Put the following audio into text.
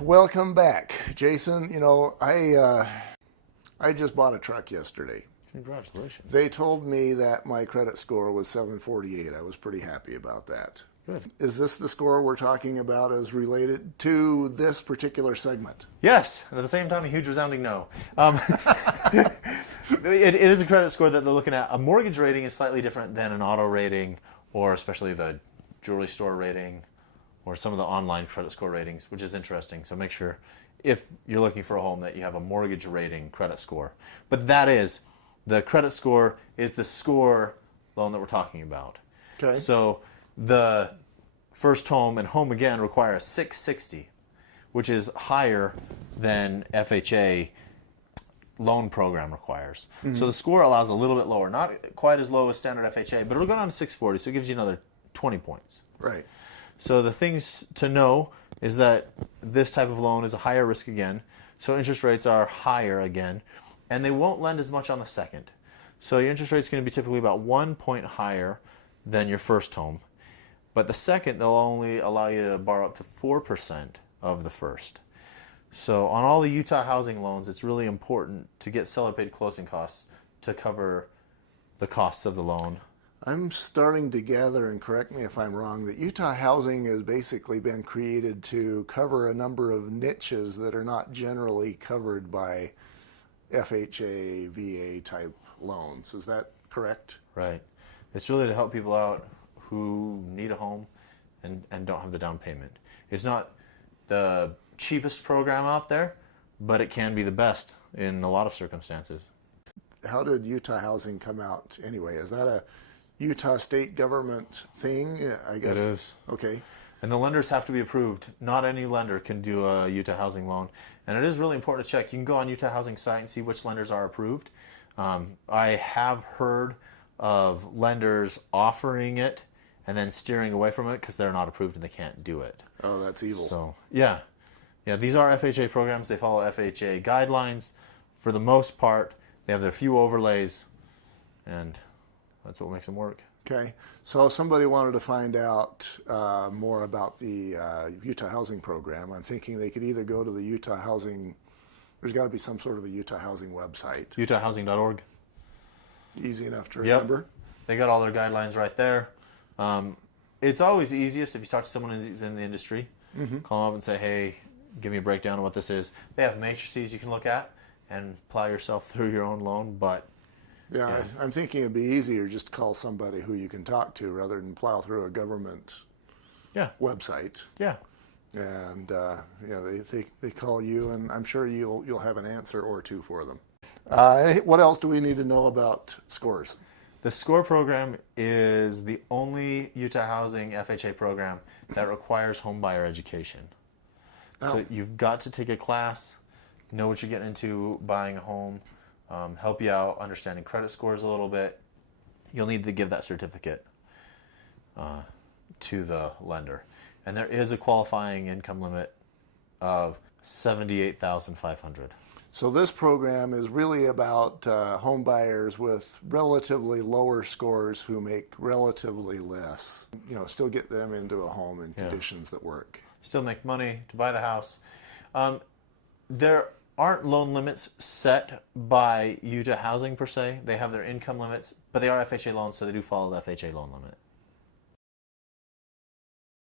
Welcome back, Jason. I just bought a truck yesterday. Congratulations. They told me that my credit score was 748. I was pretty happy about that. Good. Is this the score we're talking about as related to this particular segment? Yes, and at the same time, a huge resounding no. It is a credit score that they're looking at. A mortgage rating is slightly different than an auto rating, or especially the jewelry store rating, or some of the online credit score ratings, which is interesting. So make sure, if you're looking for a home, that you have a mortgage rating credit score. But the credit score is the score loan that we're talking about. Okay. So the first home and home again require a 660, which is higher than FHA loan program requires. Mm-hmm. So the score allows a little bit lower, not quite as low as standard FHA, but it'll go down to 640, so it gives you another 20 points. Right. So the things to know is that this type of loan is a higher risk again, so interest rates are higher again, and they won't lend as much on the second. So your interest rate is going to be typically about 1 point higher than your first home. But the second, they'll only allow you to borrow up to 4% of the first. So on all the Utah housing loans, it's really important to get seller-paid closing costs to cover the costs of the loan. I'm starting to gather, and correct me if I'm wrong, that Utah housing has basically been created to cover a number of niches that are not generally covered by FHA, VA type loans. Is that correct? Right. It's really to help people out who need a home and don't have the down payment. It's not the cheapest program out there, but it can be the best in a lot of circumstances. How did Utah housing come out anyway? Is that a Utah state government thing, I guess? It is. Okay. And the lenders have to be approved. Not any lender can do a Utah housing loan. And it is really important to check. You can go on Utah housing site and see which lenders are approved. I have heard of lenders offering it and then steering away from it because they're not approved and they can't do it. Oh, that's evil. So, yeah, these are FHA programs. They follow FHA guidelines. For the most part, they have their few overlays, and that's what makes them work. Okay. So if somebody wanted to find out more about the Utah housing program, I'm thinking they could either go to the Utah housing, there's got to be some sort of a Utah housing website. UtahHousing.org. Easy enough to remember. Yep. They got all their guidelines right there. It's always easiest if you talk to someone who's in the industry. Mm-hmm. Call them up and say, hey, give me a breakdown of what this is. They have matrices you can look at and plow yourself through your own loan, but yeah. I'm thinking it'd be easier just to call somebody who you can talk to rather than plow through a government website. Yeah. And they call you, and I'm sure you'll have an answer or two for them. What else do we need to know about scores? The SCORE program is the only Utah housing FHA program that requires homebuyer education. Oh. So you've got to take a class, know what you're getting into buying a home, help you out understanding credit scores a little bit. You'll need to give that certificate to the lender. And there is a qualifying income limit of $78,500. So this program is really about home buyers with relatively lower scores who make relatively less. Still get them into a home in conditions that work. Still make money to buy the house. There aren't loan limits set by Utah Housing per se. They have their income limits, but they are FHA loans, so they do follow the FHA loan limit.